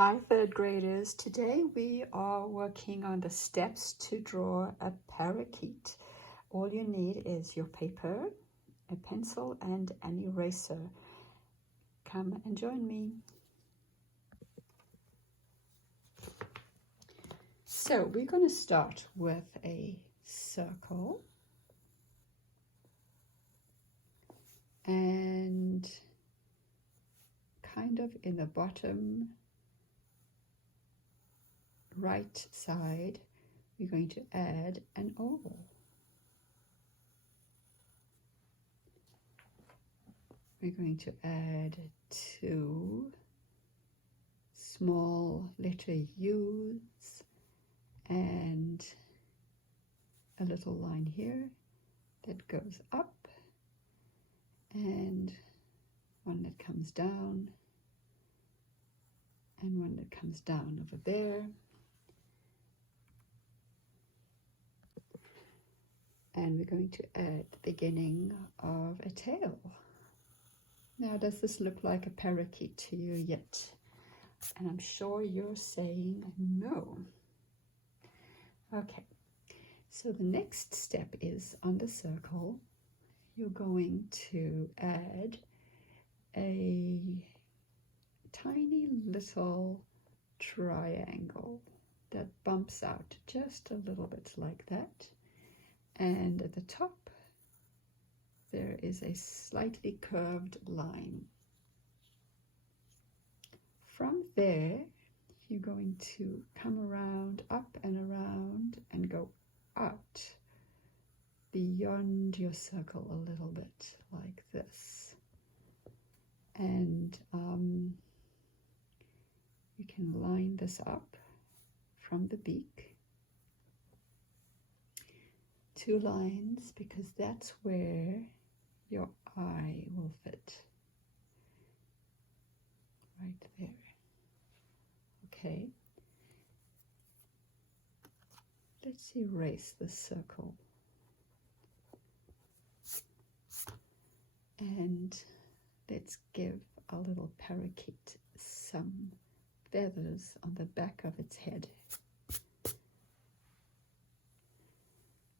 Hi third graders, today we are working on the steps to draw a parakeet. All you need is your paper, a pencil and an eraser. Come and join me. So we're going to start with a circle and kind of in the bottom right side, we're going to add an oval. We're going to add two small letter U's and a little line here that goes up and one that comes down and one that comes down over there. And we're going to add the beginning of a tail. Now, does this look like a parakeet to you yet? And I'm sure you're saying no. Okay, so the next step is on the circle, you're going to add a tiny little triangle that bumps out just a little bit like that. And at the top, there is a slightly curved line. From there, you're going to come around, up and go out beyond your circle a little bit like this. And you can line this up from the beak. 2 lines, because that's where your eye will fit. Right there. Okay. Let's erase the circle. And let's give our little parakeet some feathers on the back of its head.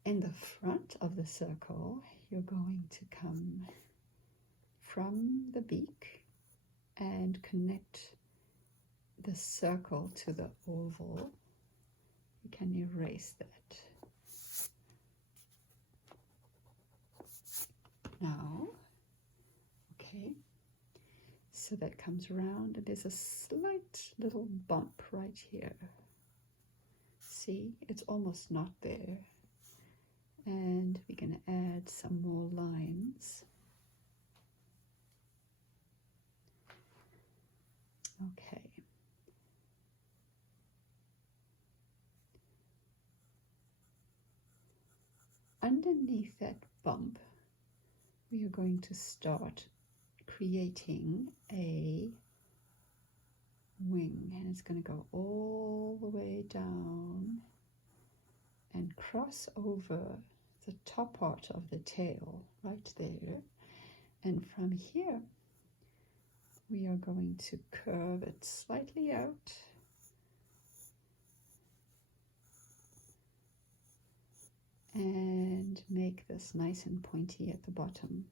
In the front of the circle, you're going to come from the beak and connect the circle to the oval. You can erase that. Now, okay, so that comes around and there's a slight little bump right here. See, it's almost not there. And we're going to add some more lines. Okay. Underneath that bump, we are going to start creating a wing, and it's going to go all the way down and cross over the top part of the tail right there. And from here, we are going to curve it slightly out. And make this nice and pointy at the bottom.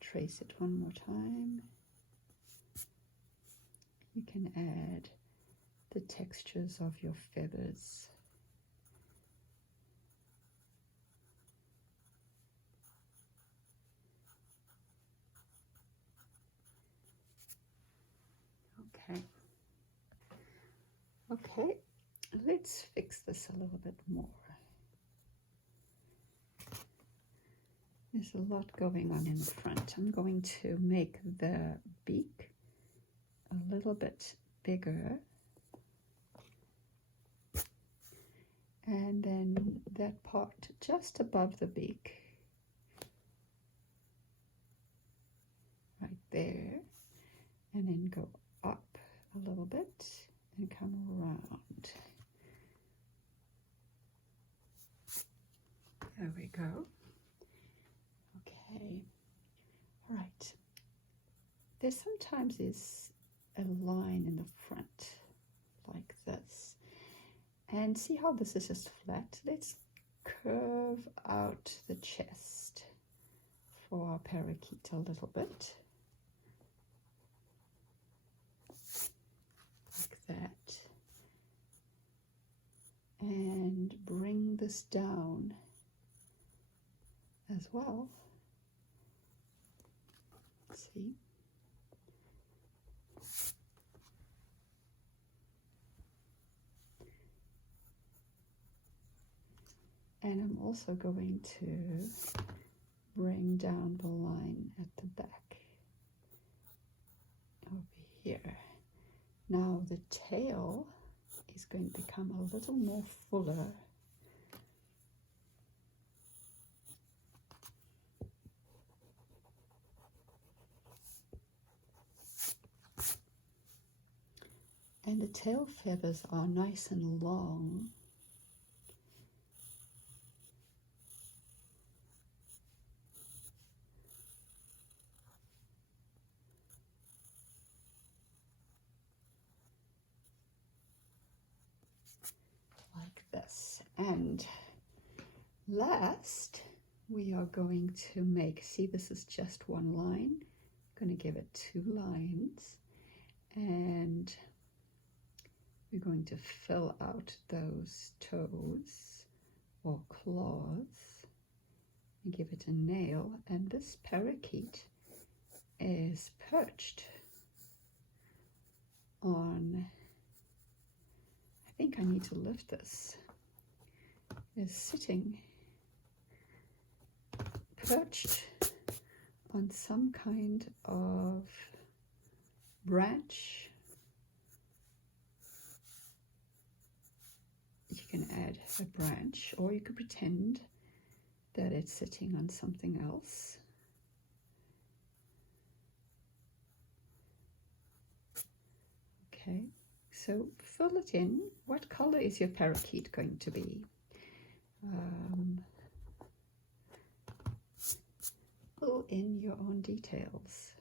Trace it one more time. You can add the textures of your feathers. Okay, let's fix this a little bit more. There's a lot going on in the front. I'm going to make the beak a little bit bigger. And then that part just above the beak, right there, and then go up a little bit and come around. There we go. Okay. All right. There sometimes is a line in the front like this. And see how this is just flat? Let's curve out the chest for our parakeet a little bit. Like that. And bring this down as well. See? And I'm also going to bring down the line at the back over here. Now the tail is going to become a little more fuller. And the tail feathers are nice and long. Like this. And last, we are going to make, see, this is just one line. I'm going to give it 2 lines. And we're going to fill out those toes or claws and give it a nail. And this parakeet is perched on, I think I need to lift this, is sitting perched on some kind of branch. You can add a branch, or you could pretend that it's sitting on something else. Okay, so fill it in. What color is your parakeet going to be? Fill in your own details.